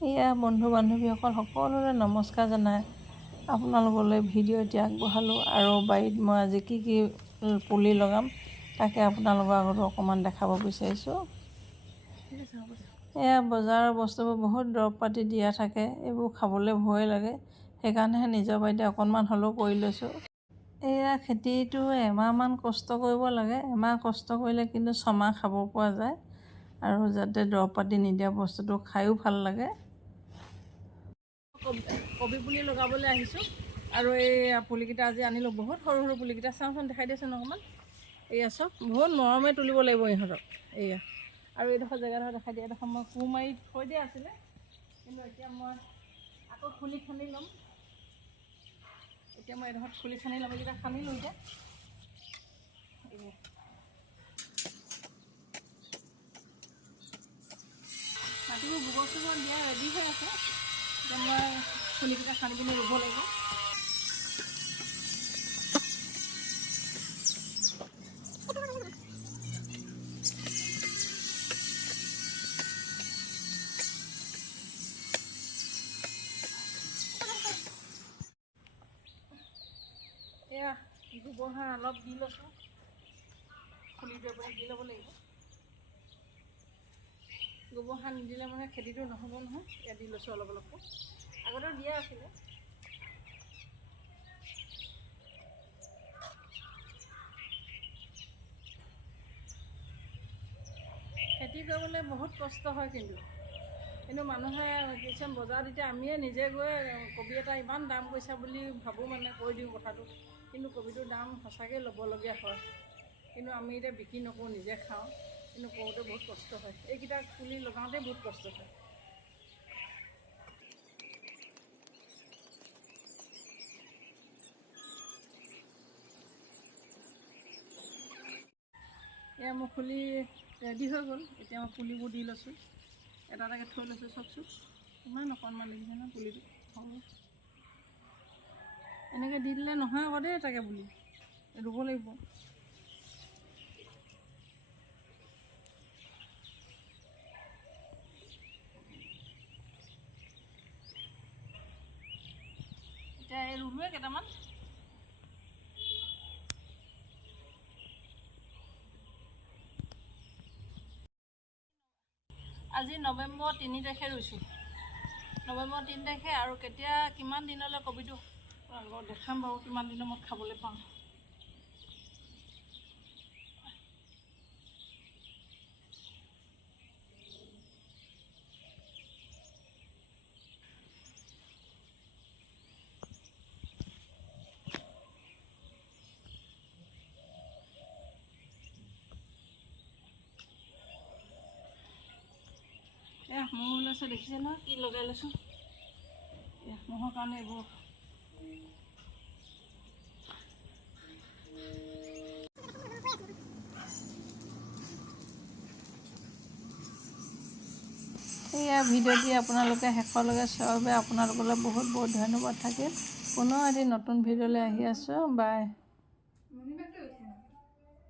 এয়া বন্ধু বান্ধৱীসকল সকলোৰে নমস্কাৰ জনাই আপোনালোকলৈ ভিডিঅ' এতিয়া আগবঢ়ালোঁ আৰু বাৰীত মই আজি কি কি পুলি লগাম তাকে আপোনালোকৰ আগত অকণমান দেখাব বিচাৰিছোঁ। এয়া বজাৰৰ বস্তুবোৰ বহুত দৰৱ পাতি দিয়া থাকে এইবোৰ খাবলৈ ভয় লাগে সেইকাৰণেহে নিজৰ বাৰীতে অকণমান হ'লেও কৰি লৈছোঁ। এয়া খেতিটো এমাহমান কষ্ট কৰিব লাগে এমাহ কষ্ট কৰিলে কিন্তু ছমাহ খাব পৰা যায় আৰু যাতে দৰৱ পাতি নিদিয়া বস্তুটো খায়ো ভাল লাগে। কবি পুলি লগাবলৈ আহিছোঁ। আৰু এই পুলিকেইটা আজি আনিলোঁ বহুত। সৰু সৰু পুলিকেইটা। চাওঁচোন দেখাই দিয়াচোন অকণমান। এয়া চব। বহুত মৰমে তুলিব লাগিব ইহঁতক। এয়া আৰু এইডোখৰ জেগাডোখৰ দেখাই দিয়া। এডোখৰ মই কোৰ মাৰি থৈ দিয়া আছিলে। কিন্তু এতিয়া মই আকৌ খুলি খান্দি ল'ম। এতিয়া মই এডোখৰত খুলি খান্দি ল'ম। এইকেইটা খান্দিলোঁ এতিয়া। মাটিবোৰ গোবৰ চোবৰ দিয়া ৰেডি হৈ আছে। পুলিকেইটা খান্দি পিনি ৰুব লাগিব। এয়া গোবৰ সাৰ অলপ দি লৈছোঁ। পুলিটোৰ পৰা দি ল'ব লাগিব। গোবৰ সাৰ নিদিলে মানে খেতিটো নহ'ব নহয় ইয়াত দি লৈছোঁ অলপ অলপকৈ। আগতে দিয়া আছিলে। খেতি কৰিবলৈ বহুত কষ্ট হয় কিন্তু। কিন্তু মানুহে কিছুমান বজাৰত এতিয়া আমিয়ে নিজে গৈ কবি এটা ইমান দাম কৈছা বুলি ভাবোঁ মানে কৈ দিওঁ কথাটো। কিন্তু কবিটোৰ দাম সঁচাকৈ ল'বলগীয়া হয়। কিন্তু আমি এতিয়া বিক্ৰী নকৰোঁ নিজে খাওঁ। কিন্তু কৰোঁতে বহুত কষ্ট হয়। এইকেইটা পুলি লগাওঁতে বহুত কষ্ট হয়। এয়া মোৰ পুলি ৰেডি হৈ গ'ল। এতিয়া মই পুলিবোৰ দি লৈছোঁ। এটা এটাকৈ থৈ লৈছোঁ চাওকচোন ইমান অকণমান দেখিছে ন পুলিটো। সৰু এনেকৈ দি দিলে নহয় আকৌ দেই তাকে পুলি ৰুব লাগিব। এতিয়া এই ৰুলোৱে কেইটামান। আজি নৱেম্বৰ তিনি তাৰিখে ৰুইছোঁ। নৱেম্বৰ তিনি তাৰিখে আৰু কেতিয়া কিমান দিনলৈ কবিটো? দেখাম বাৰু কিমান দিনৰ মই খাবলৈ পাওঁ মহ ওলাইছে দেখিছে নহয়? কি লগাই লৈছোঁ? মহৰ কাৰণে এইবোৰ। এয়া ভিডিঅ'টি আপোনালোকে শেষলৈকে চোৱাৰ বাবে আপোনালোকলৈ বহুত বহুত ধন্যবাদ থাকিল। পুনৰ এটি নতুন ভিডিঅ'লৈ আহি আছোঁ। বাই।